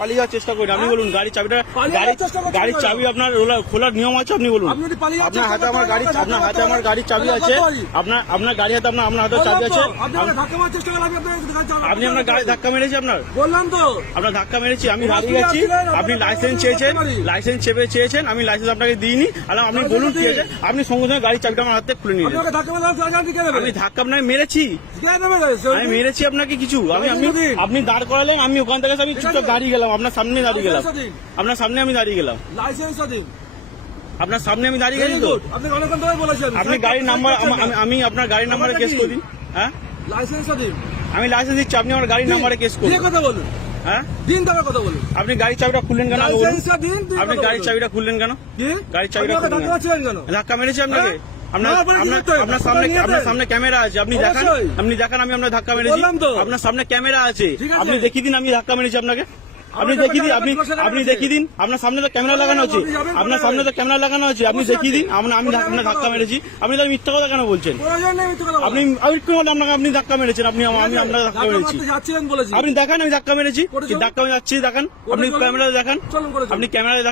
পালিয়ে যাওয়ার চেষ্টা করি আপনি বলুন গাড়ির চাবিটা গাড়ির চাবি আপনার খোলার নিয়ম আছে আপনি বলুন আপনার হাতে আমার গাড়ির চাবি আছে আপনার গাড়ি হাতে আপনার হাতে চাবি আছে আপনি আপনার গাড়ি ধাক্কা মেরেছি বললাম তো আপনার ধাক্কা মেরেছি আমি দাঁড়িয়ে গেছি আপনি লাইসেন্স চেয়েছেন আমি লাইসেন্স আপনাকে দিইনি আর আপনি বলুন কি আছে আপনি সঙ্গে সঙ্গে গাড়ির চাবিটা আমার হাতে খুলে নিয়ে আমি ধাক্কা আপনাকে মেরেছি আমি মেরেছি আপনাকে কিছু আপনি দাঁড় করালেন আমি ওখান থেকে আমি চুপচাপ দাঁড়িয়ে গেলাম আপনার সামনে দাঁড়িয়ে গেলাম আপনার সামনে আমি দাঁড়িয়ে গেলাম আপনার সামনে আমি দাঁড়িয়ে গেছি তো আপনি গাড়ির নাম্বার আমি আপনার গাড়ির নাম্বারে কেস করে দিন হ্যাঁ আমি লাইসেন্স দিচ্ছি আপনি আমার গাড়ির নাম্বারে কেস করুন কথা বলুন হ্যাঁ দিন তবে কথা বলুন আপনি গাড়ির চাবিটা খুললেন কেন আপনি গাড়ির চাবিটা খুললেন কেন গাড়ির চাবিটা ধাক্কা মেরেছি আপনাকে আপনার সামনে ক্যামেরা আছে আপনি দেখান আমি আপনার ধাক্কা মেরেছি আপনার সামনে ক্যামেরা আছে আপনি দেখিয়ে দিন আমি ধাক্কা মেরেছি আপনাকে আপনি দেখিয়ে দিন আপনি দেখিয়ে দিন আপনার সামনে তো ক্যামেরা লাগানো আছে আপনি দেখিয়ে দিন আমি আপনার ধাক্কা মেরেছি আপনি তো মিথ্যা কথা কেন বলছেন আপনি ধাক্কা মেরেছেন আমি আপনার ধাক্কা মেরেছি আপনি দেখান আমি ধাক্কা মেরেছি ধাক্কা যাচ্ছি দেখান আপনি ক্যামেরা দেখান আপনি ক্যামেরা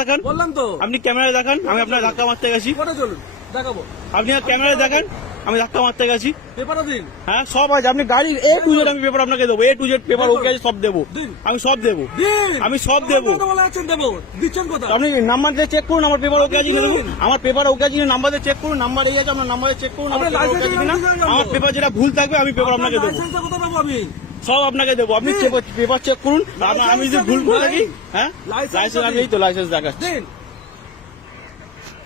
দেখান বললাম তো আপনি ক্যামেরা দেখান আমি আপনার ধাক্কা মারতে গেছি আপনি ক্যামেরা দেখান আমি ধাক্কা মারতে গেছি হ্যাঁ সব আছে আপনি গাড়ির A to Z আমি পেপার আপনাকে দেবো A to Z পেপার ওকে সব দেবো আমি সব দেবো আপনি নাম্বার দিয়ে চেক করুন আমার পেপার ওকে আছে আমার পেপার ওকে আছে নাম্বার দিয়ে চেক করুন নাম্বার এই আছে আপনার নাম্বারে চেক করুন আমার পেপার যেটা ভুল থাকবে আমি পেপার আপনাকে দেবো সব আপনাকে দেবো আপনি পেপার চেক করুন আমি যদি ভুল করে থাকি হ্যাঁ লাইসেন্স আমি এই তো লাইসেন্স দেখাচ্ছি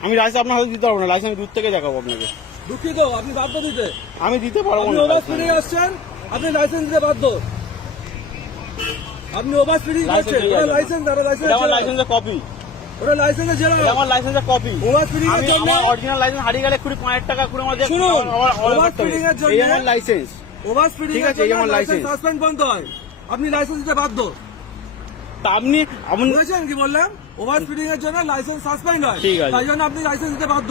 আমি লাইসেন্স আপনার হাতে দিতে পারবো না লাইসেন্স দূর থেকে দেখাবো আপনাকে দুঃখিত আপনি বাধ্য দিতে আমি দিতে পারবো না ওভার স্পিডিং আসছেন আপনি লাইসেন্স দিতে বাধ্য আপনি ওভার স্পিডিং করছেন লাইসেন্স আমার লাইসেন্সের কপি ওটা লাইসেন্সের জেরা আমার লাইসেন্সের কপি ওভার স্পিডিং এর জন্য আমার অরিজিনাল লাইসেন্স হারিয়ে গেলে 5,000 টাকা করে আমাদের শুনুন ওভার স্পিডিং এর জন্য এই আমার লাইসেন্স ওভার স্পিডিং এর জন্য আমার লাইসেন্স সাসপেন্ড বন্ধ হয় আপনি লাইসেন্স দিতে বাধ্য তা আপনি বুঝেছেন কি বললাম ওভার স্পিডিং এর জন্য লাইসেন্স সাসপেন্ড হয় তাই জন্য আপনি লাইসেন্স দিতে বাধ্য